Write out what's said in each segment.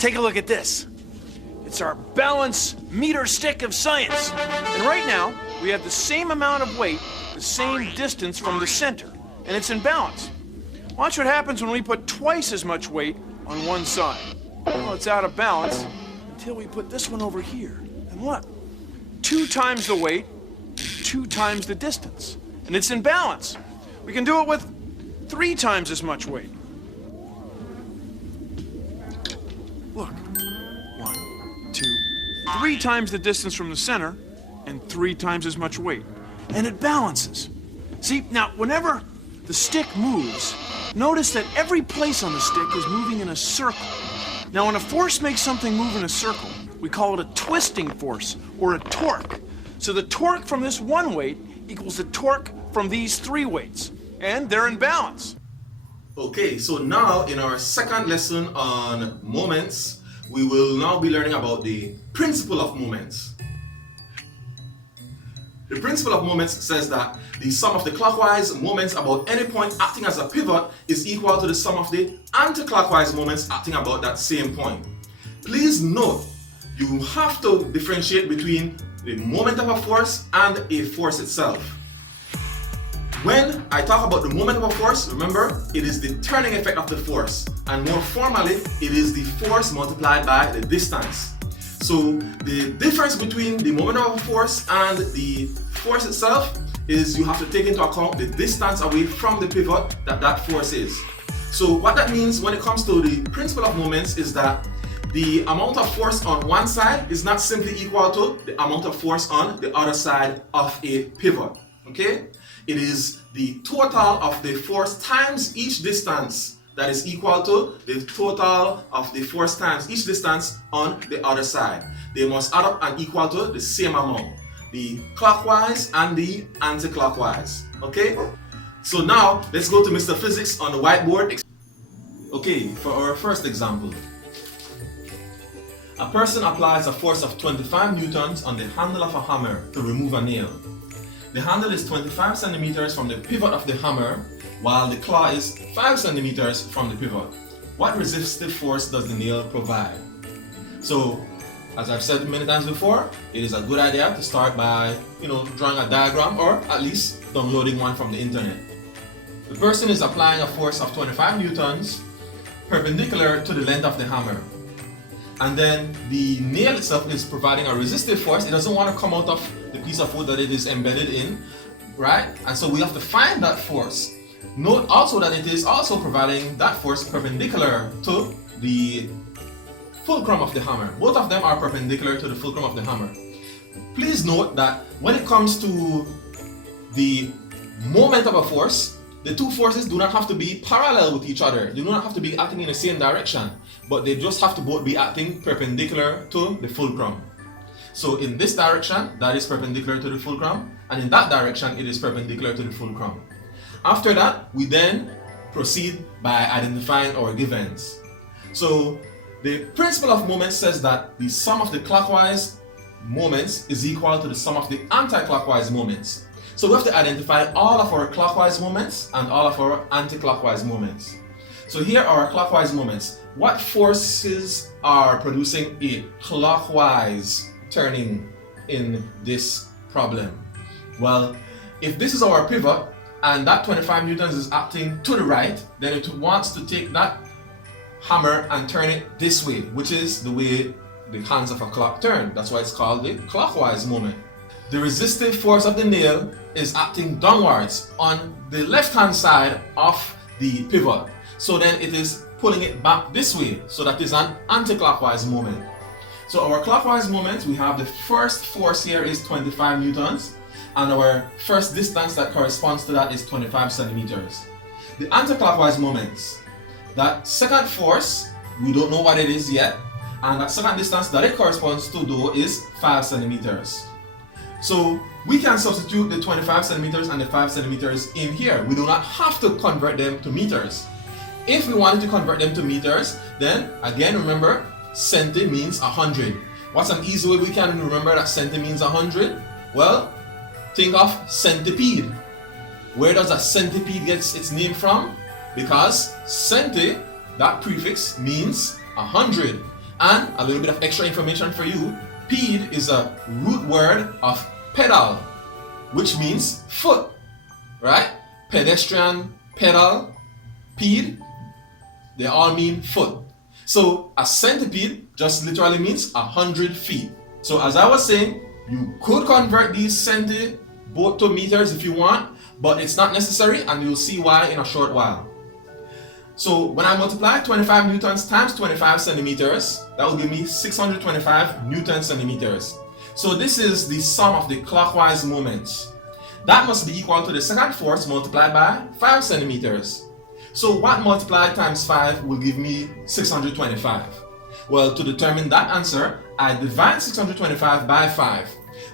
Take a look at this. It's our balance meter stick of science. And right now, we have the same amount of weight, the same distance from the center, and it's in balance. Watch what happens when we put twice as much weight on one side. Well, it's out of balance until we put this one over here. And look, 2 times the weight, 2 times the distance. And it's in balance. We can do it with 3 times as much weight. Look, 1, 2, 3 times the distance from the center and 3 times as much weight. And it balances. See, now, whenever the stick moves, notice that every place on the stick is moving in a circle. Now, when a force makes something move in a circle, we call it a twisting force, or a torque. So the torque from this one weight equals the torque from these 3 weights, and they're in balance. Okay, so now in our second lesson on moments, we will now be learning about the principle of moments. The principle of moments says that the sum of the clockwise moments about any point acting as a pivot is equal to the sum of the anti-clockwise moments acting about that same point. Please note, you have to differentiate between the moment of a force and a force itself. When I talk about the moment of a force, remember, it is the turning effect of the force, and more formally, it is the force multiplied by the distance. So the difference between the moment of a force and the force itself is you have to take into account the distance away from the pivot that force is. So what that means when it comes to the principle of moments is that the amount of force on one side is not simply equal to the amount of force on the other side of a pivot. Okay? It is the total of the force times each distance that is equal to the total of the force times each distance on the other side. They must add up and equal to the same amount, the clockwise and the anti-clockwise. Okay? So now let's go to Mr. Physics on the whiteboard. Okay, for our first example. A person applies a force of 25 newtons on the handle of a hammer to remove a nail. The handle is 25 centimeters from the pivot of the hammer, while the claw is 5 centimeters from the pivot. What resistive force does the nail provide? So, as I've said many times before, it is a good idea to start by, drawing a diagram or at least downloading one from the internet. The person is applying a force of 25 newtons perpendicular to the length of the hammer. And then the nail itself is providing a resistive force. It doesn't want to come out of the piece of wood that it is embedded in, right? And so we have to find that force. Note also that it is also providing that force perpendicular to the fulcrum of the hammer. Both of them are perpendicular to the fulcrum of the hammer. Please note that when it comes to the moment of a force, the two forces do not have to be parallel with each other. They do not have to be acting in the same direction, but they just have to both be acting perpendicular to the fulcrum. So in this direction, that is perpendicular to the fulcrum, and in that direction, it is perpendicular to the fulcrum. After that, we then proceed by identifying our givens. So the principle of moments says that the sum of the clockwise moments is equal to the sum of the anti-clockwise moments. So we have to identify all of our clockwise moments and all of our anti-clockwise moments. So here are our clockwise moments. What forces are producing a clockwise turning in this problem? Well, if this is our pivot and that 25 newtons is acting to the right, then it wants to take that hammer and turn it this way, which is the way the hands of a clock turn. That's why it's called the clockwise moment. The resistive force of the nail is acting downwards on the left hand side of the pivot. So then it is pulling it back this way, so that is an anti-clockwise moment. So our clockwise moment, we have the first force here is 25 newtons, and our first distance that corresponds to that is 25 centimeters. The anti-clockwise moments, that second force, we don't know what it is yet, and that second distance that it corresponds to though is 5 centimeters. So we can substitute the 25 centimeters and the 5 centimeters in here. We do not have to convert them to meters. If we wanted to convert them to meters, then again remember, centi means 100. What's an easy way we can remember that centi means 100? Well, think of centipede. Where does a centipede get its name from? Because centi, that prefix, means 100. And a little bit of extra information for you, ped is a root word of pedal, which means foot, right? Pedestrian, pedal, ped, they all mean foot. So a centipede just literally means 100 feet. So as I was saying, you could convert these centi both to meters if you want, but it's not necessary, and you'll see why in a short while. So when I multiply 25 newtons times 25 centimeters, that will give me 625 newton centimeters. So this is the sum of the clockwise moments. That must be equal to the second force multiplied by 5 centimeters. So what multiplied times 5 will give me 625? Well, to determine that answer, I divide 625 by 5.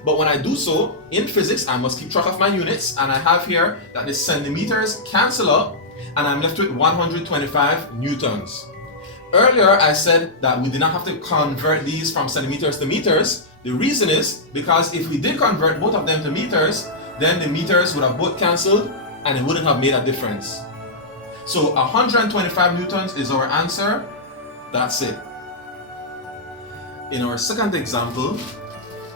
But when I do so, in physics, I must keep track of my units, and I have here that the centimeters cancel out, and I'm left with 125 newtons. Earlier, I said that we did not have to convert these from centimeters to meters. The reason is because if we did convert both of them to meters, then the meters would have both cancelled, and it wouldn't have made a difference. So 125 newtons is our answer. That's it. In our second example,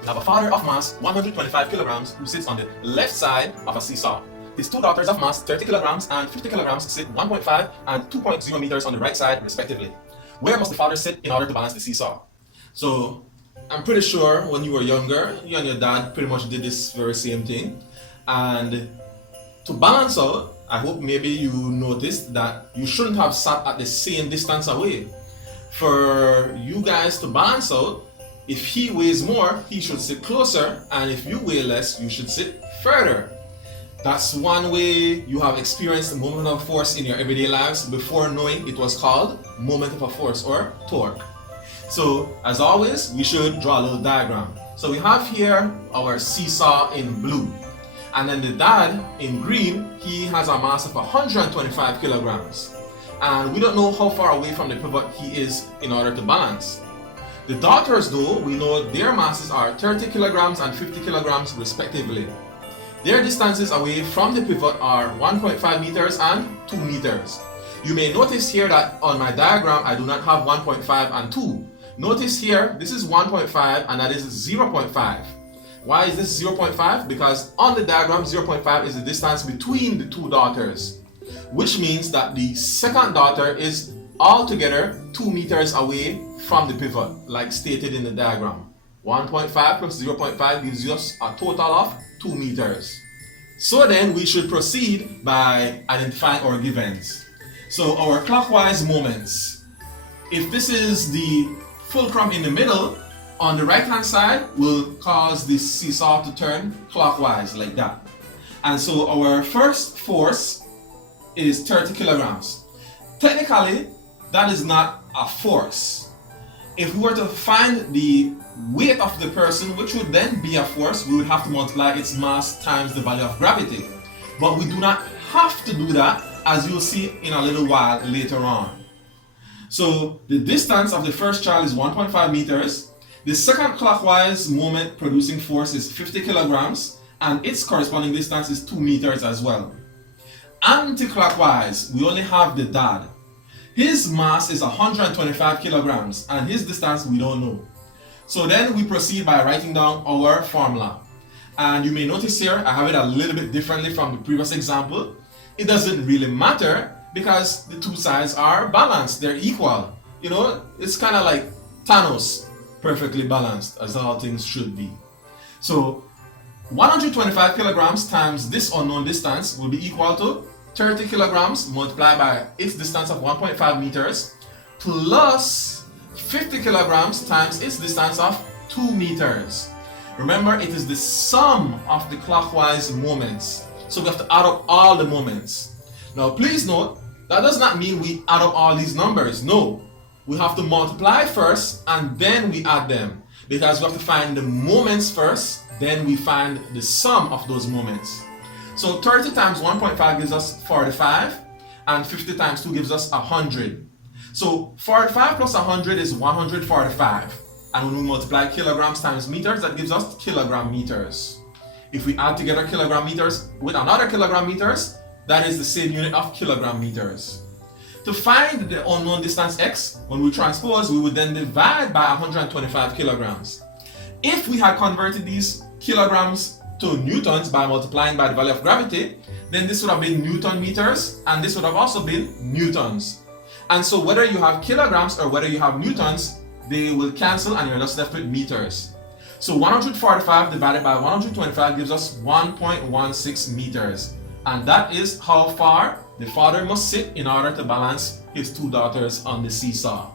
we have a father of mass 125 kilograms who sits on the left side of a seesaw. His two daughters of mass 30 kilograms and 50 kilograms sit 1.5 and 2.0 meters on the right side respectively. Where must the father sit in order to balance the seesaw? So I'm pretty sure when you were younger, you and your dad pretty much did this very same thing. And to balance out, I hope maybe you noticed that you shouldn't have sat at the same distance away. For you guys to balance out, if he weighs more, he should sit closer, and if you weigh less, you should sit further. That's one way you have experienced the moment of force in your everyday lives before knowing it was called moment of a force or torque. So as always, we should draw a little diagram. So we have here our seesaw in blue, and then the dad in green, he has a mass of 125 kilograms. And we don't know how far away from the pivot he is in order to balance. The daughters though, we know their masses are 30 kilograms and 50 kilograms respectively. Their distances away from the pivot are 1.5 meters and 2 meters. You may notice here that on my diagram I do not have 1.5 and 2. Notice here, this is 1.5 and that is 0.5. Why is this 0.5? Because on the diagram 0.5 is the distance between the two daughters, which means that the second daughter is altogether 2 meters away from the pivot, like stated in the diagram. 1.5 plus 0.5 gives us a total of 2 meters. So then we should proceed by identifying our givens. So our clockwise moments. If this is the fulcrum in the middle, on the right hand side will cause the seesaw to turn clockwise like that. And so our first force is 30 kilograms. Technically, that is not a force. If we were to find the weight of the person, which would then be a force, we would have to multiply its mass times the value of gravity. But we do not have to do that, as you'll see in a little while later on. So the distance of the first child is 1.5 meters. The second clockwise moment producing force is 50 kilograms, and its corresponding distance is 2 meters as well. Anti-clockwise, we only have the dad. His mass is 125 kilograms, and his distance we don't know. So then we proceed by writing down our formula. And you may notice here, I have it a little bit differently from the previous example. It doesn't really matter because the two sides are balanced, they're equal. You know, it's kind of like Thanos, perfectly balanced, as all things should be. So 125 kilograms times this unknown distance will be equal to 30 kilograms multiplied by its distance of 1.5 meters plus 50 kilograms times its distance of 2 meters. Remember, it is the sum of the clockwise moments. So we have to add up all the moments. Now please note, that does not mean we add up all these numbers. No, we have to multiply first and then we add them. Because we have to find the moments first, then we find the sum of those moments. So 30 times 1.5 gives us 45, and 50 times 2 gives us 100. So 45 plus 100 is 145. And when we multiply kilograms times meters, that gives us kilogram meters. If we add together kilogram meters with another kilogram meters, that is the same unit of kilogram meters. To To find the unknown distance x, when we transpose, we would then divide by 125 kilograms. If we had converted these kilograms to newtons by multiplying by the value of gravity, then this would have been Newton meters, and this would have also been newtons. And so whether you have kilograms or whether you have newtons, they will cancel and you're just left with meters. So 145 divided by 125 gives us 1.16 meters. And that is how far the father must sit in order to balance his two daughters on the seesaw.